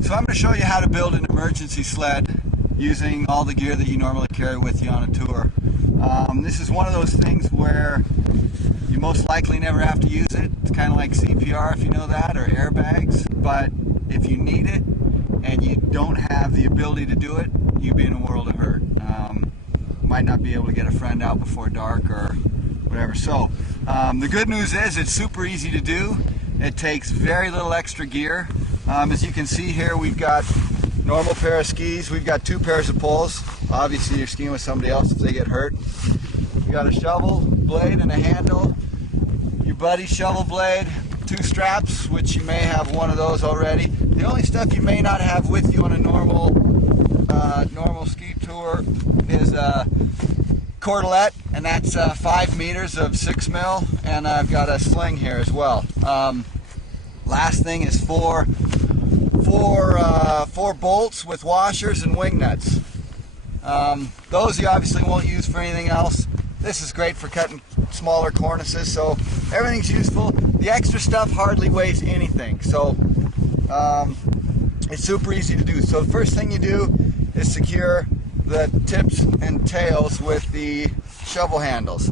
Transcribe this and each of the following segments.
So I'm going to show you how to build an emergency sled using all the gear that you normally carry with you on a tour. This is one of those things where you most likely never have to use it. It's kind of like CPR, if you know that, or airbags. But if you need it and you don't have the ability to do it, you'd be in a world of hurt. Might not be able to get a friend out before dark or whatever. So the good news is it's super easy to do. It takes very little extra gear. As you can see here, we've got normal pair of skis. We've got 2 pairs of poles. Obviously, you're skiing with somebody else if they get hurt. You got a shovel blade and a handle. Your buddy's shovel blade, 2 straps, which you may have one of those already. The only stuff you may not have with you on a normal ski tour is a cordelette, and that's 5 meters of 6 mil, and I've got a sling here as well. Last thing is four bolts with washers and wing nuts. Those you obviously won't use for anything else. This is great for cutting smaller cornices, so everything's useful. The extra stuff hardly weighs anything, so it's super easy to do. So the first thing you do is secure the tips and tails with the shovel handles.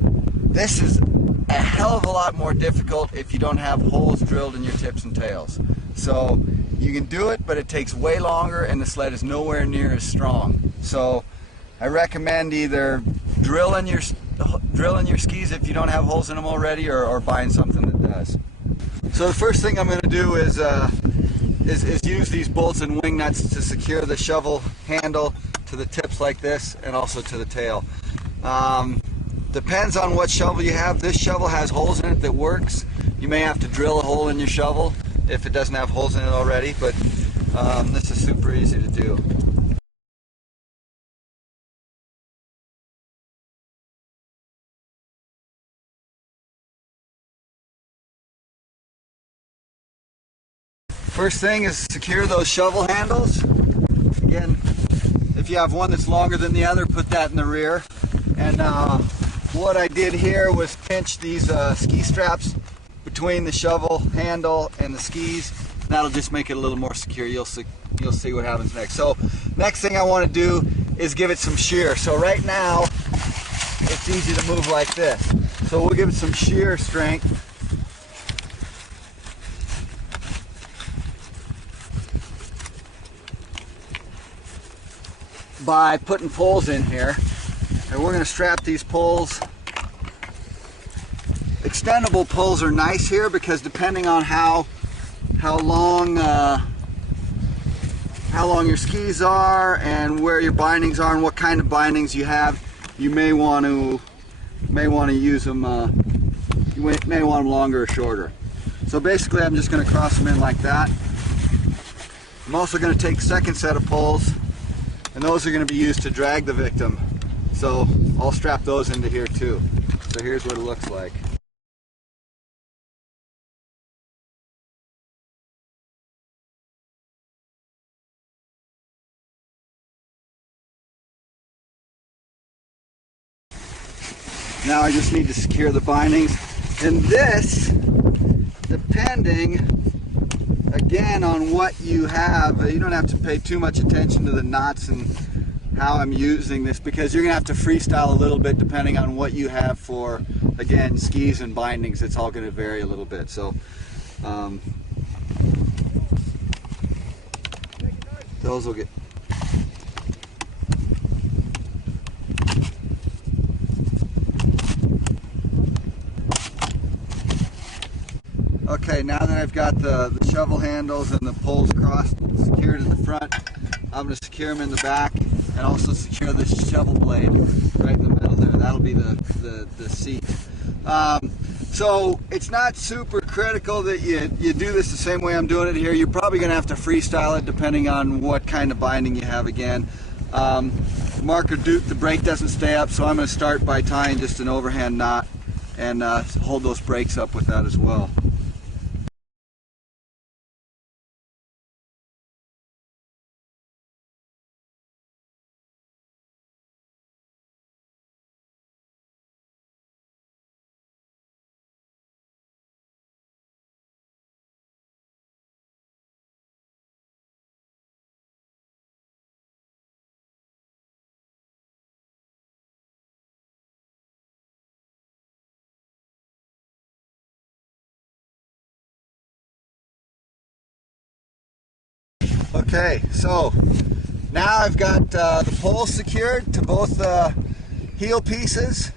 This is a hell of a lot more difficult if you don't have holes drilled in your tips and tails. So you can do it, but it takes way longer and the sled is nowhere near as strong. So I recommend either drilling your skis if you don't have holes in them already, or buying something that does. So the first thing I'm going to do is use these bolts and wing nuts to secure the shovel handle to the tips like this, and also to the tail. Depends on what shovel you have. This shovel has holes in it that works. You may have to drill a hole in your shovel if it doesn't have holes in it already, but this is super easy to do. First thing is secure those shovel handles. Again, if you have one that's longer than the other, put that in the rear. And what I did here was pinch these ski straps between the shovel handle and the skis. That'll just make it a little more secure. You'll see what happens next. So next thing I want to do is give it some shear. So right now it's easy to move like this. So we'll give it some shear strength. By putting poles in here, and we're going to strap these poles. Extendable poles are nice here because depending on how long your skis are and where your bindings are and what kind of bindings you have, you may want to use them. You may want them longer or shorter. So basically, I'm just going to cross them in like that. I'm also going to take a second set of poles, and those are going to be used to drag the victim. So I'll strap those into here too. So here's what it looks like. Now I just need to secure the bindings. And this, depending again on what you have, you don't have to pay too much attention to the knots and how I'm using this, because you're gonna have to freestyle a little bit depending on what you have for, again, skis and bindings. It's all gonna vary a little bit. So those will get okay. Now that I've got the shovel handles and the poles crossed, secured at the front, I'm going to secure them in the back, and also secure the shovel blade right in the middle there. That'll be the seat. So it's not super critical that you do this the same way I'm doing it here. You're probably going to have to freestyle it depending on what kind of binding you have again. Marker Duke, the brake doesn't stay up, so I'm going to start by tying just an overhand knot and hold those brakes up with that as well. Okay, so now I've got the pole secured to both heel pieces.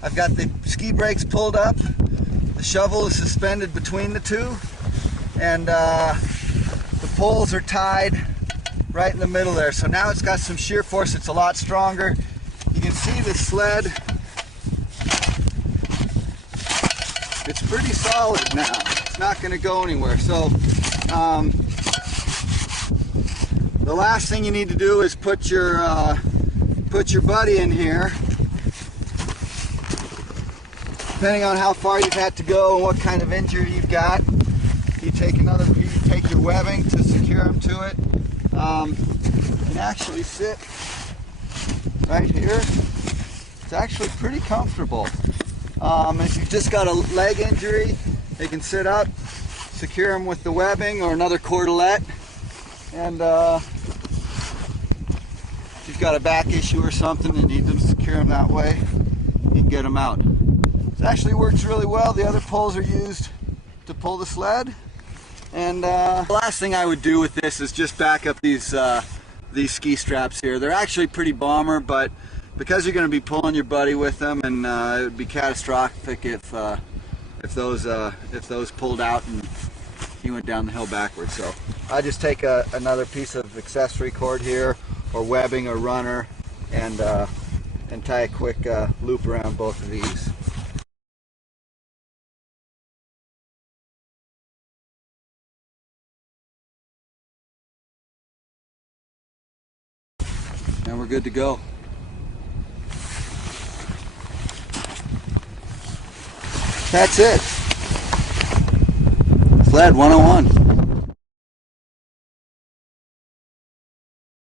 I've got the ski brakes pulled up. The shovel is suspended between the two, and the poles are tied right in the middle there. So now it's got some shear force. It's a lot stronger. You can see the sled. It's pretty solid now. It's not going to go anywhere. So the last thing you need to do is put your buddy in here. Depending on how far you've had to go and what kind of injury you've got, you take your webbing to secure them to it. You can actually sit right here. It's actually pretty comfortable. If you've just got a leg injury, they can sit up, secure them with the webbing or another cordelette. And if you've got a back issue or something and need to secure them that way, you can get them out. It actually works really well. The other poles are used to pull the sled. And the last thing I would do with this is just back up these ski straps here. They're actually pretty bomber, but because you're going to be pulling your buddy with them, and it would be catastrophic if those pulled out and he went down the hill backwards. So I just take another piece of accessory cord here, or webbing, or runner, and tie a quick loop around both of these. And we're good to go. That's it. Sled 101.